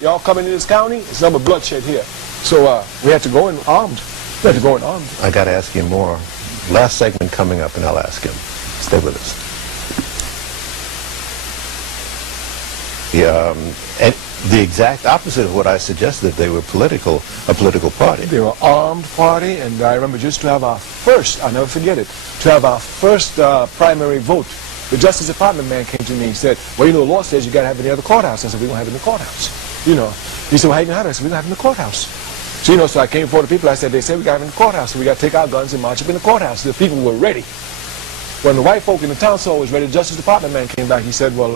Y'all coming in this county, it's number bloodshed here. So we had to go in armed. We had to go in armed. I got to ask you more. Last segment coming up, and I'll ask him. Stay with us. The exact opposite of what I suggested. They were a political party. They were an armed party, and I remember just to have our first, I'll never forget it, to have our first primary vote. The Justice Department man came to me and said, well, you know, the law says you got to have it near the courthouse. I said, we don't have it in the courthouse. You know, he said, well, how you gonna have it? I said, we don't have it in the courthouse. So, you know, so I came before the people. I said, they said we got it in the courthouse, so we got to take our guns and march up in the courthouse. The people were ready. When the white folk in the town hall was ready, the Justice Department man came back. He said, well,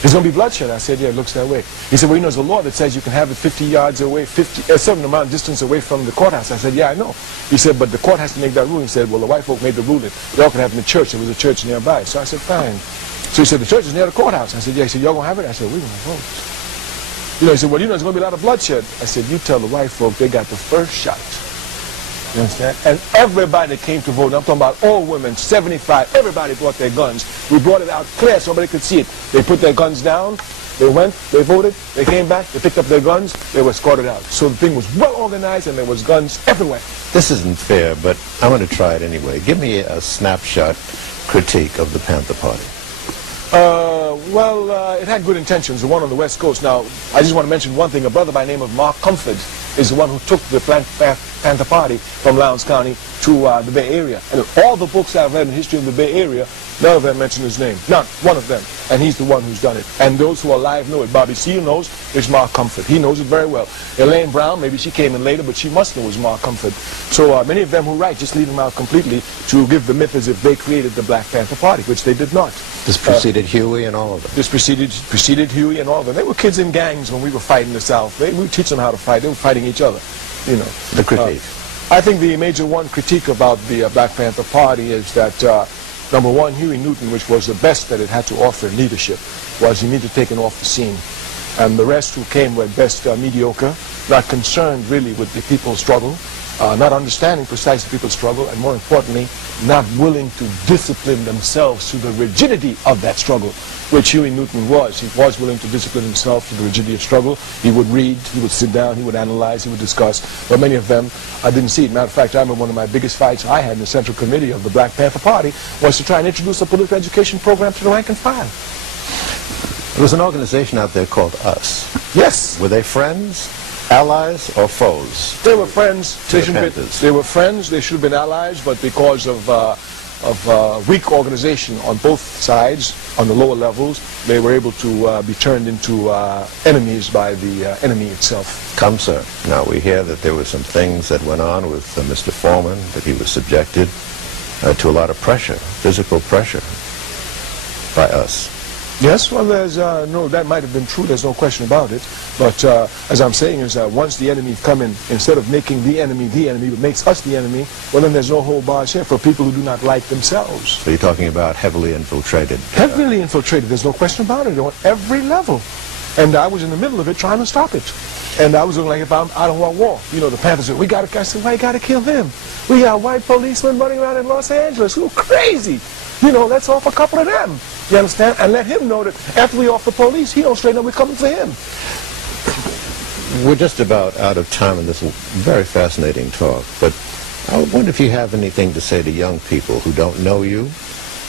there's going to be bloodshed. I said, yeah, it looks that way. He said, well, you know, there's a law that says you can have it 50 yards away, a certain amount of distance away from the courthouse. I said, yeah, I know. He said, but the court has to make that ruling. He said, well, the white folk made the ruling. They all could have it in the church. There was a church nearby. So I said, fine. So he said, the church is near the courthouse. I said, yeah. He said, y'all going to have it? I said, we're going to vote. You know, he said, well, you know, there's going to be a lot of bloodshed. I said, you tell the white folk they got the first shot. You understand? And everybody came to vote. I'm talking about all women, 75. Everybody brought their guns. We brought it out clear so nobody could see it. They put their guns down. They went. They voted. They came back. They picked up their guns. They were escorted out. So the thing was well organized, and there was guns everywhere. This isn't fair, but I'm going to try it anyway. Give me a snapshot critique of the Panther Party. It had good intentions, the one on the West Coast. Now, I just want to mention one thing. A brother by the name of Mark Comfort is the one who took the Panther Party from Lowndes County to the Bay Area. And all the books I've read in the history of the Bay Area, none of them mention his name. None. One of them. And he's the one who's done it. And those who are alive know it. Bobby Seale knows it's Mark Comfort. He knows it very well. Elaine Brown, maybe she came in later, but she must know it's Mark Comfort. So many of them who write just leave them out completely to give the myth as if they created the Black Panther Party, which they did not. This preceded Huey and all of them. This preceded Huey and all of them. They were kids in gangs when we were fighting the South. We would teach them how to fight. They were fighting each other, you know. The critique. I think the major one critique about the Black Panther Party is that, number one, Huey Newton, which was the best that it had to offer in leadership, was immediately taken off the scene. And the rest who came were at best mediocre, not concerned really with the people's struggle, not understanding precisely people's struggle, and more importantly, not willing to discipline themselves to the rigidity of that struggle, which Huey Newton was. He was willing to discipline himself to the rigidity of struggle. He would read, he would sit down, he would analyze, he would discuss. But many of them, I didn't see it. Matter of fact, I remember one of my biggest fights I had in the Central Committee of the Black Panther Party was to try and introduce a political education program to the rank and file. There was an organization out there called U.S.C. Yes. Were they friends, allies, or foes? They were friends. They were friends. They should have been allies, but because of weak organization on both sides, on the lower levels, they were able to be turned into enemies by the enemy itself. Come, sir. Now, we hear that there were some things that went on with Mr. Foreman, that he was subjected to a lot of pressure, physical pressure, by us. Yes, well, there's no, that might have been true, there's no question about it. But as I'm saying is that once the enemy come in, instead of making the enemy, but makes us the enemy, well, then there's no hold bars here for people who do not like themselves. So you're talking about heavily infiltrated? Heavily infiltrated, there's no question about it, on every level. And I was in the middle of it trying to stop it. And I was looking like if I don't want war. You know, the Panthers said, I said, why you got to kill them? We got white policemen running around in Los Angeles who are crazy. You know, let's off a couple of them. You understand? And let him know that after we off the police, he don't straighten up, we're coming for him. We're just about out of time in this very fascinating talk, but I wonder if you have anything to say to young people who don't know you,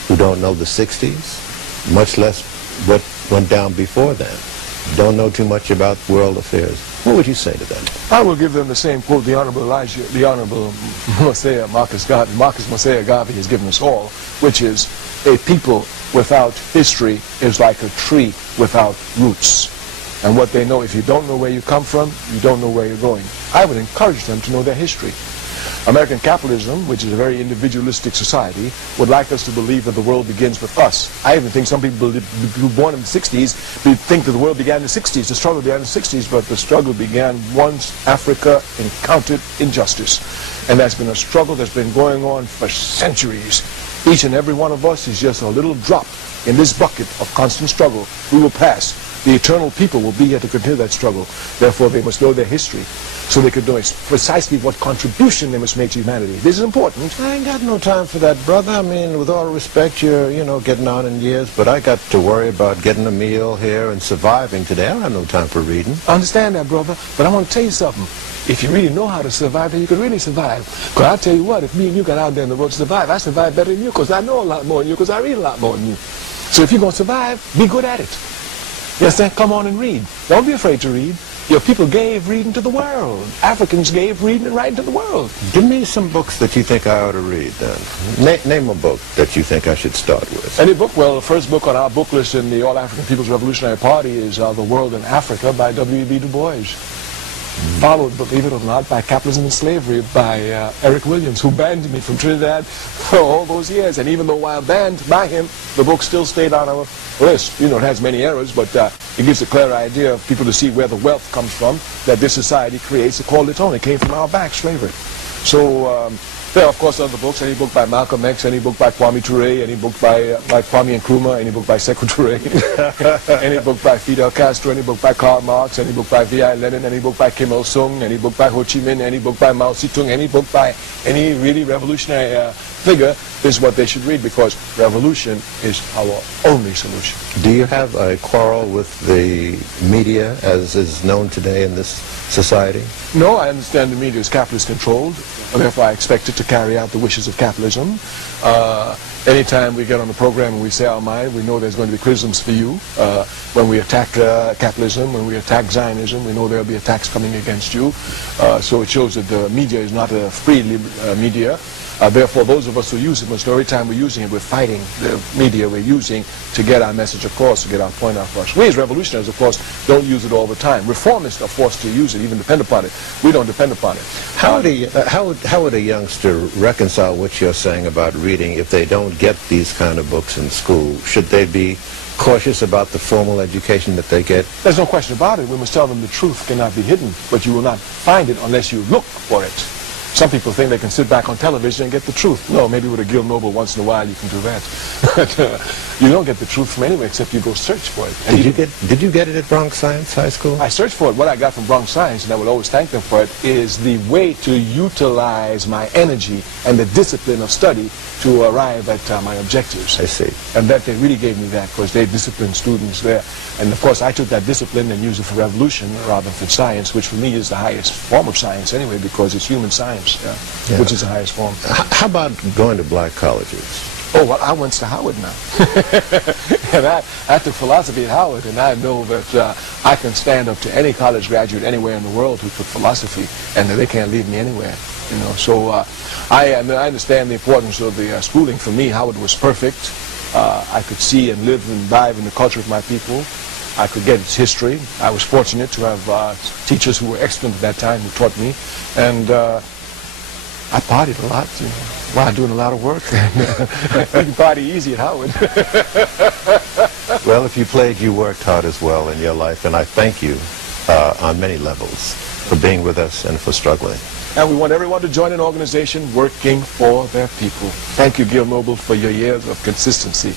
who don't know the 60s, much less what went down before then, don't know too much about world affairs. What would you say to them? I will give them the same quote the Honorable Mosiah Mosiah Garvey has given us all, which is, a people without history is like a tree without roots. And what they know, if you don't know where you come from, you don't know where you're going. I would encourage them to know their history. American capitalism, which is a very individualistic society, would like us to believe that the world begins with us. I even think some people who were born in the 60s think that the world began in the 60s. The struggle began in the 60s, but the struggle began once Africa encountered injustice. And that's been a struggle that's been going on for centuries. Each and every one of us is just a little drop in this bucket of constant struggle. We will pass. The eternal people will be here to continue that struggle. Therefore, they must know their history. so they could know precisely what contribution they must make to humanity. This is important. I ain't got no time for that, brother. I mean, with all respect, you're, you know, getting on in years, but I got to worry about getting a meal here and surviving today. I don't have no time for reading. I understand that, brother, but I want to tell you something. If you really know how to survive, then you could really survive. Because I'll tell you what, if me and you got out there in the road to survive, I survive better than you because I know a lot more than you because I read a lot more than you. So if you're going to survive, be good at it. You understand? Come on and read. Don't be afraid to read. Your people gave reading to the world. Africans gave reading and writing to the world. Give me some books that you think I ought to read, then. Name a book that you think I should start with. Any book? Well, the first book on our book list in the All-African People's Revolutionary Party is The World in Africa by W.E.B. Du Bois. Followed, believe it or not, by Capitalism and Slavery by Eric Williams, who banned me from Trinidad for all those years. And even though while banned by him, the book still stayed on our list. You know, it has many errors, but it gives a clear idea of people to see where the wealth comes from that this society creates. It called it on. It came from our back, slavery. So there are, of course, other books. Any book by Malcolm X, any book by Kwame Ture, any book by Kwame Nkrumah, any book by Sekou Touré, any book by Fidel Castro, any book by Karl Marx, any book by V.I. Lenin, any book by Kim Il-sung, any book by Ho Chi Minh, any book by Mao Zedong, any book by any really revolutionary figure is what they should read, because revolution is our only solution. Do you have a quarrel with the media as is known today in this society? No, I understand the media is capitalist controlled, and therefore I expect it to carry out the wishes of capitalism. Anytime we get on the program and we say our mind, we know there's going to be criticisms for you. When we attack capitalism, when we attack Zionism, we know there will be attacks coming against you. So it shows that the media is not a free media. Therefore, those of us who use it must know every time we're using it, we're fighting the media we're using to get our message across, to get our point across. We as revolutionaries, of course, don't use it all the time. Reformists are forced to use it, even depend upon it. We don't depend upon it. How would a youngster reconcile what you're saying about reading if they don't get these kind of books in school? Should they be cautious about the formal education that they get? There's no question about it. We must tell them the truth cannot be hidden, but you will not find it unless you look for it. Some people think they can sit back on television and get the truth. No, maybe with a Gil Noble once in a while you can do that. But you don't get the truth from anywhere except you go search for it. Did you get it at Bronx Science High School? I searched for it. What I got from Bronx Science, and I will always thank them for it, is the way to utilize my energy and the discipline of study to arrive at my objectives. I see. And that they really gave me that, because they disciplined students there. And of course I took that discipline and used it for revolution rather than for science, which for me is the highest form of science anyway, because it's human science, which is the highest form. How about going to black colleges? Oh, well, I went to Howard now. And I took philosophy at Howard, and I know that I can stand up to any college graduate anywhere in the world who took philosophy, and they can't leave me anywhere. You know, so I understand the importance of the schooling. For me, Howard was perfect. I could see and live and vibe in the culture of my people. I could get its history. I was fortunate to have teachers who were excellent at that time who taught me, and I partied a lot, you know, while doing a lot of work. You can party easy at Howard. Well, if you played, you worked hard as well in your life, and I thank you on many levels for being with us and for struggling. And we want everyone to join an organization working for their people. Thank you, Gil Noble, for your years of consistency.